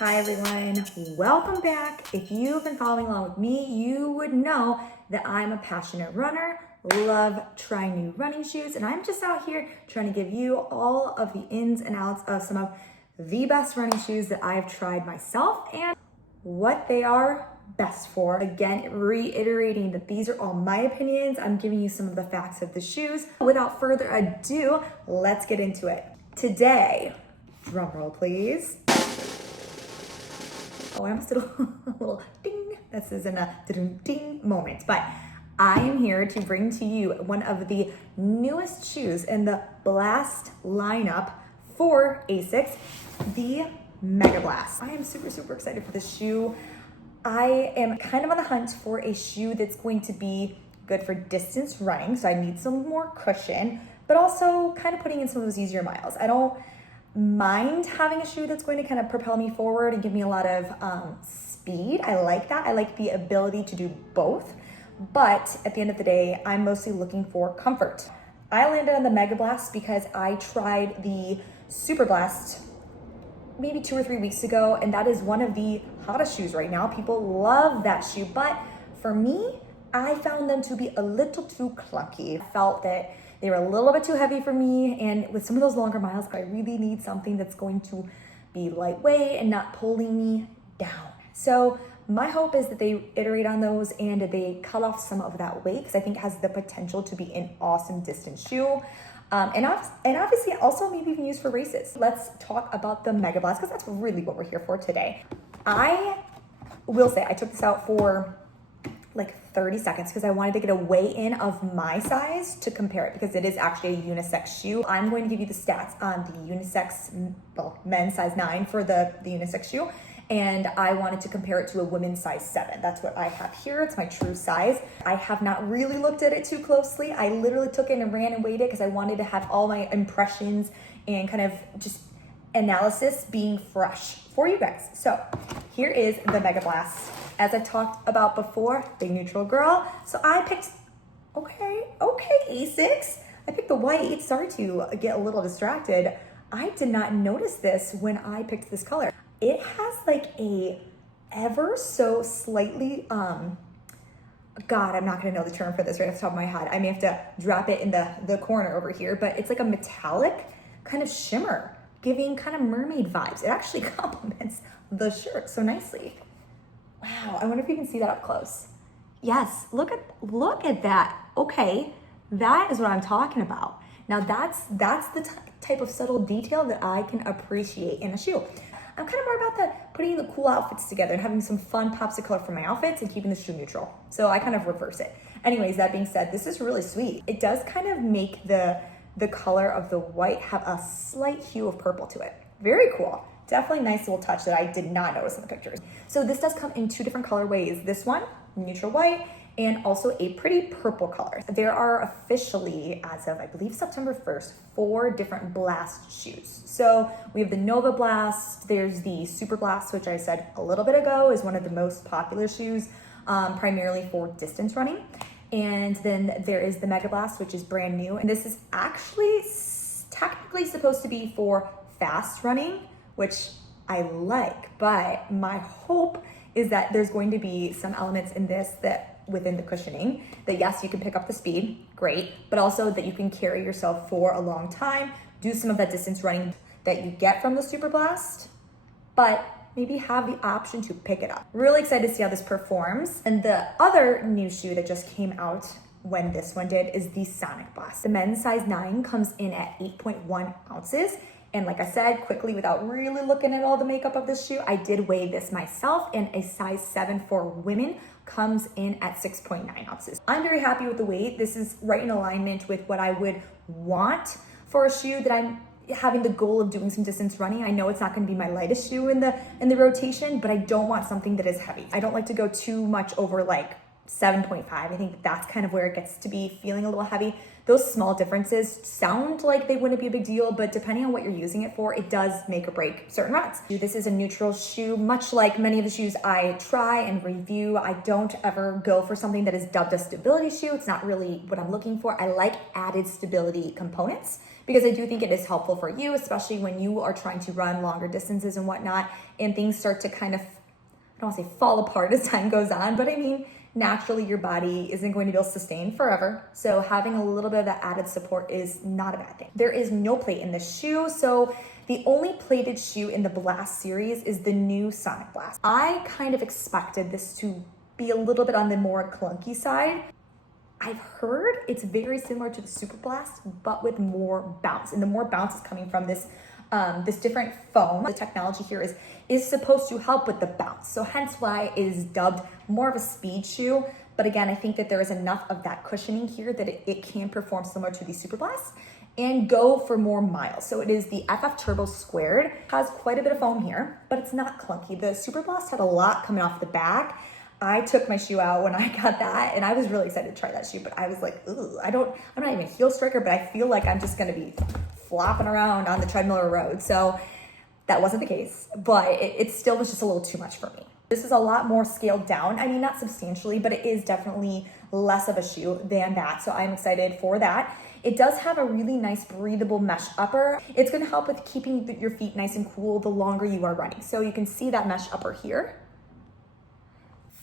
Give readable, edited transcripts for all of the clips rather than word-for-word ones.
Hi everyone, welcome back. If you've been following along with me, you would know that I'm a passionate runner, love trying new running shoes, and I'm just out here trying to give you all of the ins and outs of some of the best running shoes that I've tried myself and what they are best for. Again, reiterating that these are all my opinions. I'm giving you some of the facts of the shoes. Without further ado, let's get into it. Today, drum roll please. Oh, I almost did a little ding. This isn't a ding moment, but I am here to bring to you one of the newest shoes in the Blast lineup for ASICS, the Megablast. I am super excited for this shoe. I am kind of on the hunt for a shoe that's going to be good for distance running, so I need some more cushion, but also kind of putting in some of those easier miles. I don't mind having a shoe that's going to kind of propel me forward and give me a lot of speed. I like that. I like the ability to do both, but at the end of the day, I'm mostly looking for comfort. I landed on the Megablast because I tried the Superblast maybe 2 or 3 weeks ago, and that is one of the hottest shoes right now. People love that shoe, but for me, I found them to be a little too clunky. I felt that they were a little bit too heavy for me, and with some of those longer miles, I really need something that's going to be lightweight and not pulling me down. So my hope is that they iterate on those and they cut off some of that weight, because I think it has the potential to be an awesome distance shoe. And obviously also maybe even used for races. Let's talk about the Megablast, because that's really what we're here for today. I will say I took this out for like 30 seconds because I wanted to get a weigh-in of my size to compare it, because it is actually a unisex shoe. I'm going to give you the stats on the unisex, well, men's size 9 for the unisex shoe, and I wanted to compare it to a women's size 7. That's what I have here. It's my true size. I have not really looked at it too closely. I literally took it and ran and weighed it because I wanted to have all my impressions and kind of just analysis being fresh for you guys. So here is the Megablast. As I talked about before, big neutral girl. So I picked, okay, ASICS. I picked the white. Sorry to get a little distracted. I did not notice this when I picked this color. It has like a ever so slightly, God, I'm not gonna know the term for this right off the top of my head. I may have to drop it in the corner over here, but it's like a metallic kind of shimmer, giving kind of mermaid vibes. It actually complements the shirt so nicely. Wow, I wonder if you can see that up close. Yes, look at that. Okay, that is what I'm talking about. Now that's the type of subtle detail that I can appreciate in a shoe. I'm kind of more about putting the cool outfits together and having some fun pops of color for my outfits and keeping the shoe neutral. So I kind of reverse it. Anyways, that being said, this is really sweet. It does kind of make the color of the white have a slight hue of purple to it. Very cool. Definitely nice little touch that I did not notice in the pictures. So this does come in 2 different colorways. This one, neutral white, and also a pretty purple color. There are officially, as of I believe September 1st, 4 different Blast shoes. So we have the Nova Blast, there's the Super Blast, which I said a little bit ago is one of the most popular shoes, primarily for distance running. And then there is the Megablast, which is brand new. And this is actually technically supposed to be for fast running, which I like, but my hope is that there's going to be some elements in this that within the cushioning that yes, you can pick up the speed, great, but also that you can carry yourself for a long time, do some of that distance running that you get from the Super Blast, but maybe have the option to pick it up. Really excited to see how this performs. And the other new shoe that just came out when this one did is the Sonic Blast. The men's size 9 comes in at 8.1 ounces. And like I said, quickly, without really looking at all the makeup of this shoe, I did weigh this myself, and a size 7 for women comes in at 6.9 ounces. I'm very happy with the weight. This is right in alignment with what I would want for a shoe that I'm having the goal of doing some distance running. I know it's not going to be my lightest shoe in the rotation, but I don't want something that is heavy. I don't like to go too much over like 7.5. I think that's kind of where it gets to be feeling a little heavy. Those small differences sound like they wouldn't be a big deal, but depending on what you're using it for, it does make or break certain runs. This is a neutral shoe, much like many of the shoes I try and review. I don't ever go for something that is dubbed a stability shoe. It's not really what I'm looking for. I like added stability components because I do think it is helpful for you, especially when you are trying to run longer distances and whatnot, and things start to kind of, I don't want to say fall apart as time goes on, but I mean, naturally your body isn't going to be able to sustain forever. So having a little bit of that added support is not a bad thing. There is no plate in this shoe. So the only plated shoe in the Blast series is the new Sonic Blast. I kind of expected this to be a little bit on the more clunky side. I've heard it's very similar to the Super Blast, but with more bounce. And the more bounce is coming from this different foam. The technology here is supposed to help with the bounce. So hence why it is dubbed more of a speed shoe. But again, I think that there is enough of that cushioning here that it can perform similar to the Super Blast and go for more miles. So it is the FF Turbo Squared. It has quite a bit of foam here, but it's not clunky. The Super Blast had a lot coming off the back. I took my shoe out when I got that and I was really excited to try that shoe, but I was like, ooh, I'm not even a heel striker, but I feel like I'm just gonna be flopping around on the treadmill or road. So that wasn't the case, but it still was just a little too much for me. This is a lot more scaled down. I mean, not substantially, but it is definitely less of a shoe than that. So I'm excited for that. It does have a really nice breathable mesh upper. It's gonna help with keeping your feet nice and cool the longer you are running. So you can see that mesh upper here.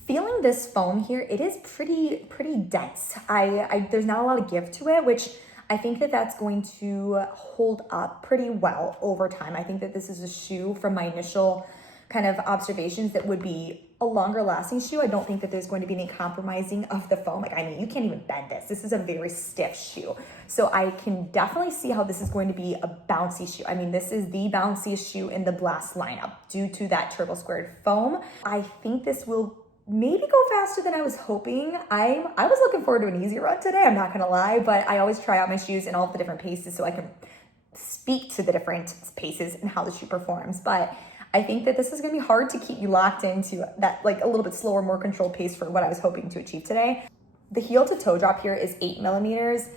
Feeling this foam here, it is pretty dense. There's not a lot of give to it, which I think that that's going to hold up pretty well over time. I think that this is a shoe from my initial kind of observations that would be a longer lasting shoe. I don't think that there's going to be any compromising of the foam. Like, I mean, you can't even bend this. This is a very stiff shoe. So I can definitely see how this is going to be a bouncy shoe. I mean, this is the bounciest shoe in the Blast lineup due to that Turbo Squared foam. I think this will maybe go faster than I was hoping. I was looking forward to an easy run today, I'm not gonna lie, but I always try out my shoes in all of the different paces so I can speak to the different paces and how the shoe performs. But I think that this is gonna be hard to keep you locked into that, like, a little bit slower, more controlled pace for what I was hoping to achieve today. The heel to toe drop here is 8 millimeters.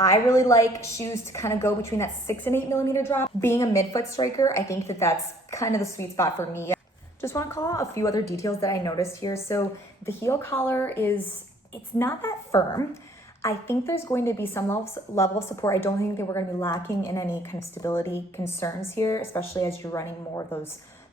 I really like shoes to kind of go between that 6 and 8 millimeter drop. Being a midfoot striker, I think that that's kind of the sweet spot for me. Just want to call out a few other details that I noticed here. So the heel collar it's not that firm. I think there's going to be some level of support. I don't think that we're going to be lacking in any kind of stability concerns here, especially as you're running more of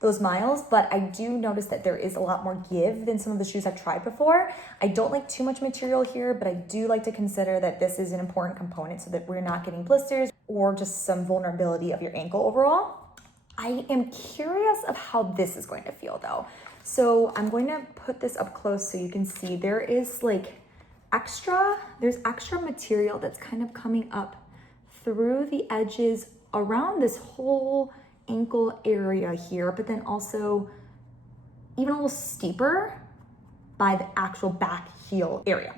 those miles. But I do notice that there is a lot more give than some of the shoes I've tried before. I don't like too much material here, but I do like to consider that this is an important component so that we're not getting blisters or just some vulnerability of your ankle overall. I am curious of how this is going to feel though. So I'm going to put this up close so you can see there is there's extra material that's kind of coming up through the edges around this whole ankle area here, but then also even a little steeper by the actual back heel area.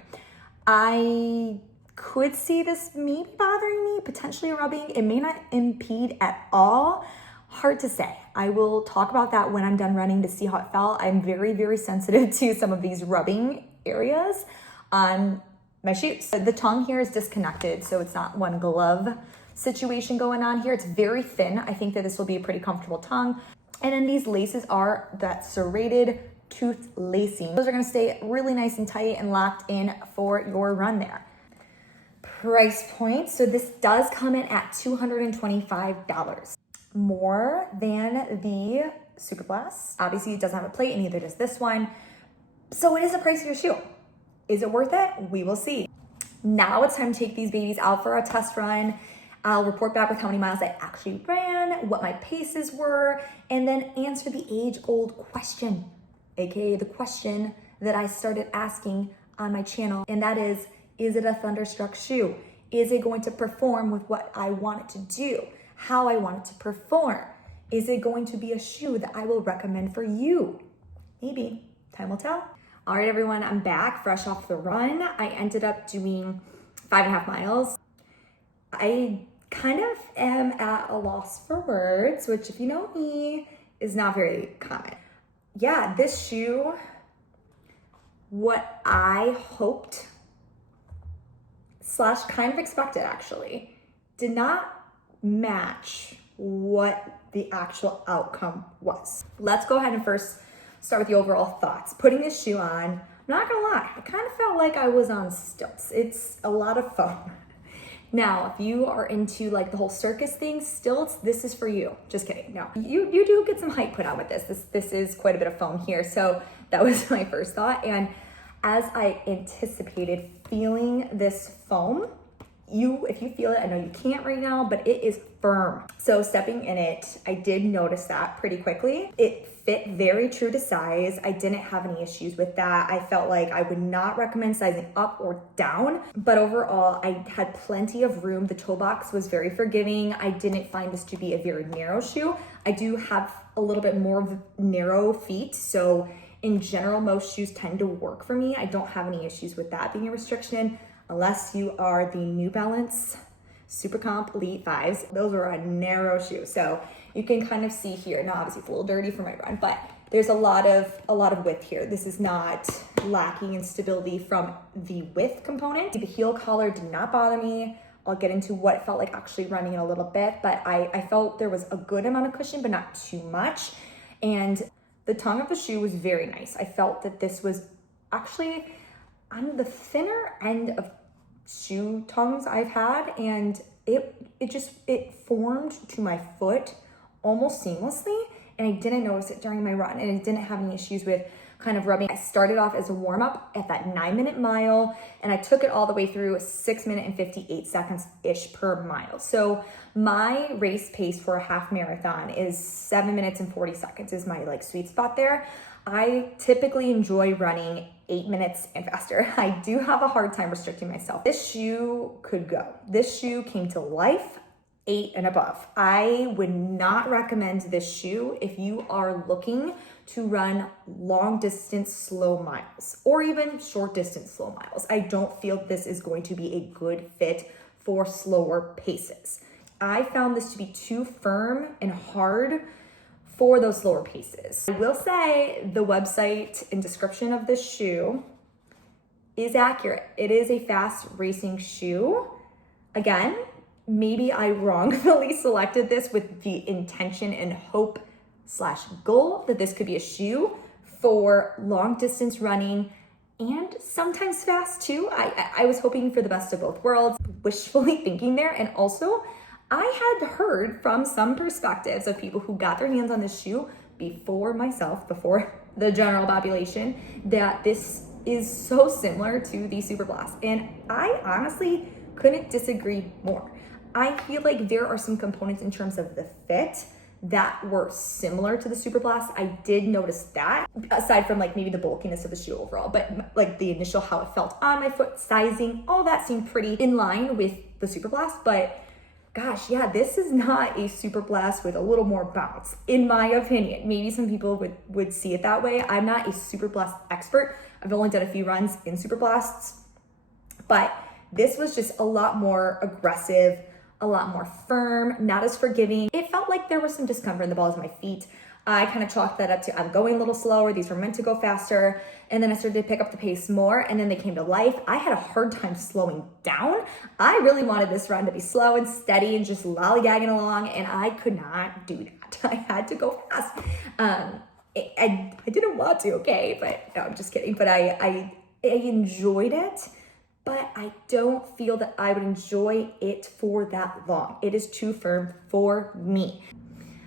I could see this maybe bothering me, potentially rubbing. It may not impede at all. Hard to say. I will talk about that when I'm done running to see how it felt. I'm very sensitive to some of these rubbing areas on my shoes. The tongue here is disconnected, so it's not one glove situation going on here. It's very thin. I think that this will be a pretty comfortable tongue. And then these laces are that serrated tooth lacing. Those are gonna stay really nice and tight and locked in for your run there. Price point. So this does come in at $225. More than the Super Blast. Obviously, it doesn't have a plate, and neither does this one. So it is a pricier shoe. Is it worth it? We will see. Now it's time to take these babies out for a test run. I'll report back with how many miles I actually ran, what my paces were, and then answer the age-old question, aka the question that I started asking on my channel, and that is it a Thunderstruck shoe? Is it going to perform with what I want it to do? How I want it to perform? Is it going to be a shoe that I will recommend for you? Maybe. Time will tell. All right, everyone, I'm back fresh off the run. I ended up doing 5.5 miles. I kind of am at a loss for words, which, if you know me, is not very common. Yeah, this shoe, what I hoped / kind of expected actually did not match what the actual outcome was. Let's go ahead and first start with the overall thoughts. Putting this shoe on, I'm not gonna lie, I kind of felt like I was on stilts. It's a lot of foam. Now, if you are into like the whole circus thing, stilts, this is for you. Just kidding. No, you do get some height put on with this. This is quite a bit of foam here. So that was my first thought. And as I anticipated feeling this foam, if you feel it, I know you can't right now, but it is firm. So stepping in it, I did notice that pretty quickly. It fit very true to size. I didn't have any issues with that. I felt like I would not recommend sizing up or down, but overall I had plenty of room. The toe box was very forgiving. I didn't find this to be a very narrow shoe. I do have a little bit more of narrow feet, so in general, most shoes tend to work for me. I don't have any issues with that being a restriction, unless you are the New Balance Super Comp Elite 5s. Those are a narrow shoe. So you can kind of see here, now obviously it's a little dirty for my run, but there's a lot of width here. This is not lacking in stability from the width component. The heel collar did not bother me. I'll get into what it felt like actually running in a little bit, but I felt there was a good amount of cushion, but not too much. And the tongue of the shoe was very nice. I felt that this was actually on the thinner end of shoe tongues I've had, and it formed to my foot almost seamlessly, and I didn't notice it during my run, and I didn't have any issues with kind of rubbing. I started off as a warm-up at that 9-minute mile, and I took it all the way through 6 minutes and 58 seconds-ish per mile. So my race pace for a half marathon is 7 minutes and 40 seconds is my like sweet spot there. I typically enjoy running 8 minutes and faster. I do have a hard time restricting myself. This shoe could go. This shoe came to life 8 and above. I would not recommend this shoe if you are looking to run long distance slow miles or even short distance slow miles. I don't feel this is going to be a good fit for slower paces. I found this to be too firm and hard for those slower paces. I will say the website and description of this shoe is accurate. It is a fast racing shoe. Again, maybe I wrongfully selected this with the intention and hope / goal that this could be a shoe for long distance running and sometimes fast too. I was hoping for the best of both worlds, wishfully thinking there. And also I had heard from some perspectives of people who got their hands on this shoe before myself, before the general population, that this is so similar to the Super Blast. And I honestly couldn't disagree more. I feel like there are some components in terms of the fit that were similar to the Super Blast. I did notice that, aside from like maybe the bulkiness of the shoe overall, but like the initial how it felt on my foot, sizing, all that seemed pretty in line with the Super Blast. But gosh, yeah, this is not a Super Blast with a little more bounce, in my opinion. Maybe some people would see it that way. I'm not a Super Blast expert. I've only done a few runs in Super Blasts, but this was just a lot more aggressive, a lot more firm, not as forgiving. It felt like there was some discomfort in the balls of my feet. I kind of chalked that up to I'm going a little slower. These were meant to go faster. And then I started to pick up the pace more, and then they came to life. I had a hard time slowing down. I really wanted this run to be slow and steady and just lollygagging along, and I could not do that. I had to go fast. I didn't want to, okay? But no, I'm just kidding. But I enjoyed it, but I don't feel that I would enjoy it for that long. It is too firm for me.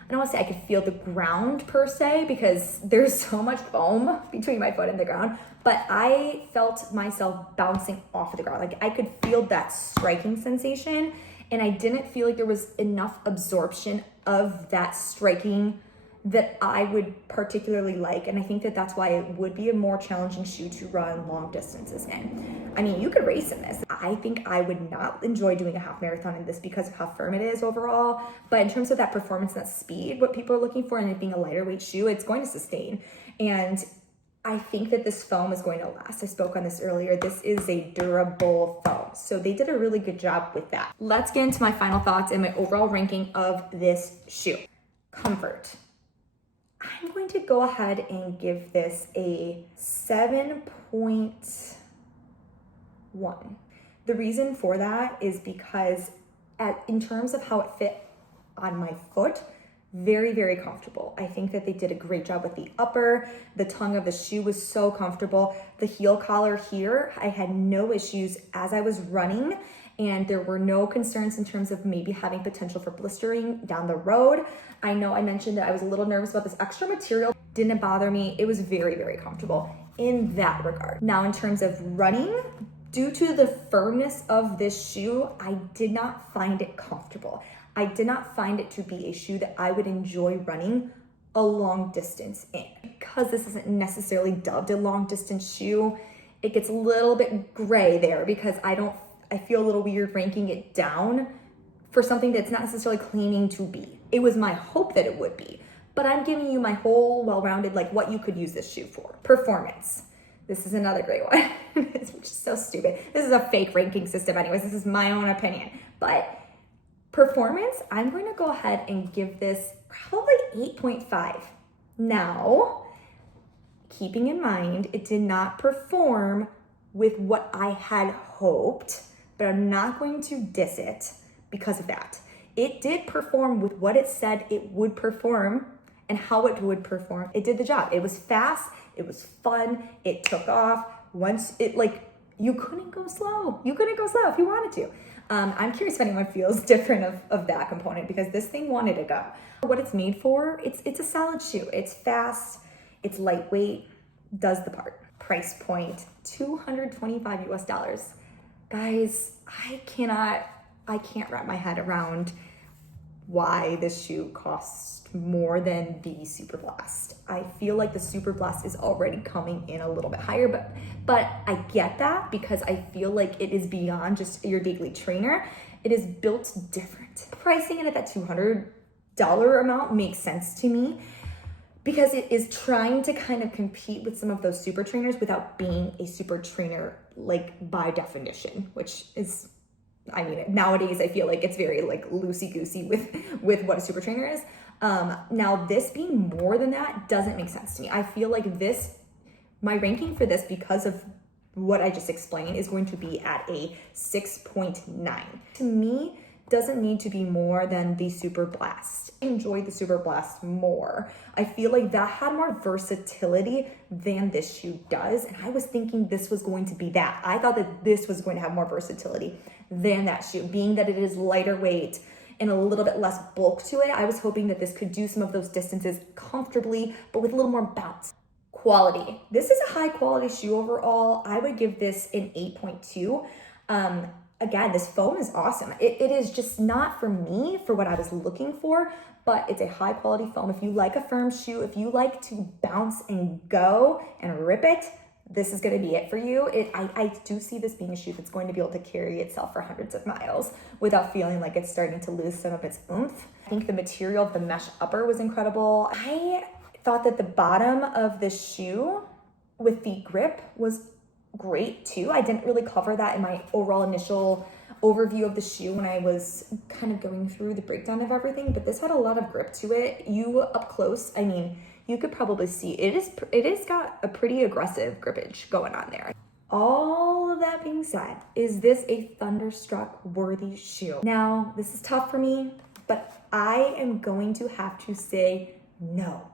I don't want to say I could feel the ground per se because there's so much foam between my foot and the ground, but I felt myself bouncing off of the ground. Like I could feel that striking sensation, and I didn't feel like there was enough absorption of that striking that I would particularly like. And I think that that's why it would be a more challenging shoe to run long distances in. I mean, you could race in this. I think I would not enjoy doing a half marathon in this because of how firm it is overall. But in terms of that performance and that speed, what people are looking for, and it being a lighter weight shoe, it's going to sustain. And I think that this foam is going to last. I spoke on this earlier. This is a durable foam. So they did a really good job with that. Let's get into my final thoughts and my overall ranking of this shoe. Comfort. I'm going to go ahead and give this a 7.1. The reason for that is because in terms of how it fit on my foot, very, very comfortable. I think that they did a great job with the upper. The tongue of the shoe was so comfortable. The heel collar here, I had no issues as I was running, and there were no concerns in terms of maybe having potential for blistering down the road. I know I mentioned that I was a little nervous about this extra material. Didn't bother me. It was very, very comfortable in that regard. Now, in terms of running, due to the firmness of this shoe, I did not find it comfortable. I did not find it to be a shoe that I would enjoy running a long distance in. Because this isn't necessarily dubbed a long distance shoe, it gets a little bit gray there because I feel a little weird ranking it down for something that's not necessarily claiming to be. It was my hope that it would be, but I'm giving you my whole well-rounded, like what you could use this shoe for. Performance. This is another great one. It's just so stupid. This is a fake ranking system anyways. This is my own opinion, but performance, I'm going to go ahead and give this probably 8.5. Now, keeping in mind, it did not perform with what I had hoped, but I'm not going to diss it because of that. It did perform with what it said it would perform and how it would perform. It did the job. It was fast, it was fun, it took off. Once it, like, you couldn't go slow. You couldn't go slow if you wanted to. I'm curious if anyone feels different of that component because this thing wanted to go. What it's made for, it's a solid shoe. It's fast, it's lightweight, does the part. Price point, $225 US. Guys, I can't wrap my head around why this shoe costs more than the Super Blast. I feel like the Super Blast is already coming in a little bit higher, but I get that because I feel like it is beyond just your daily trainer. It is built different. Pricing it at that $200 amount makes sense to me because it is trying to kind of compete with some of those super trainers without being a super trainer, like by definition, which is, I mean, nowadays I feel like it's very like loosey-goosey with what a super trainer is. Now this being more than that doesn't make sense to me. I feel like my ranking for this, because of what I just explained, is going to be at a 6.9. To me, doesn't need to be more than the Super Blast. I enjoyed the Super Blast more. I feel like that had more versatility than this shoe does, and I was thinking this was going to be that. I thought that this was going to have more versatility than that shoe, being that it is lighter weight and a little bit less bulk to it. I was hoping that this could do some of those distances comfortably, but with a little more bounce. Quality. This is a high quality shoe overall. I would give this an 8.2. Again, this foam is awesome. It is just not for me, for what I was looking for, but it's a high quality foam. If you like a firm shoe, if you like to bounce and go and rip it, this is going to be it for you. I do see this being a shoe that's going to be able to carry itself for hundreds of miles without feeling like it's starting to lose some of its oomph. I think the material of the mesh upper was incredible. I thought that the bottom of the shoe with the grip was great too. I didn't really cover that in my overall initial overview of the shoe when I was kind of going through the breakdown of everything, but this had a lot of grip to it. You up close, I mean, you could probably see it is got a pretty aggressive grippage going on there. All of that being said, is this a Thunderstruck worthy shoe? Now, this is tough for me, but I am going to have to say no.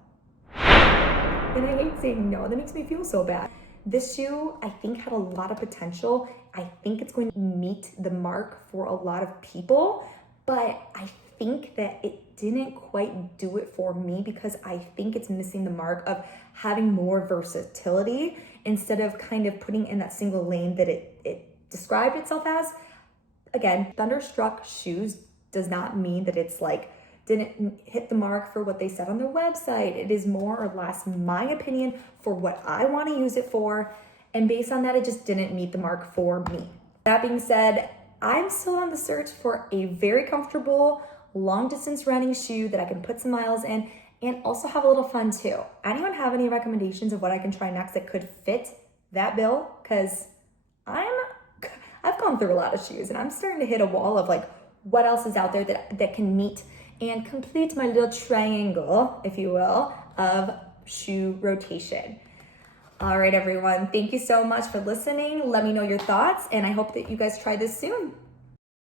And I hate saying no, that makes me feel so bad. This shoe, I think, had a lot of potential. I think it's going to meet the mark for a lot of people, but I think that it didn't quite do it for me because I think it's missing the mark of having more versatility instead of kind of putting in that single lane that it described itself as. Again, Thunderstruck shoes does not mean that it's like didn't hit the mark for what they said on their website. It is more or less my opinion for what I want to use it for, and based on that, it just didn't meet the mark for me. That being said, I'm still on the search for a very comfortable long distance running shoe that I can put some miles in and also have a little fun too. Anyone have any recommendations of what I can try next that could fit that bill? Because I've gone through a lot of shoes and I'm starting to hit a wall of like what else is out there that can meet and complete my little triangle, if you will, of shoe rotation. All right, everyone. Thank you so much for listening. Let me know your thoughts, and I hope that you guys try this soon.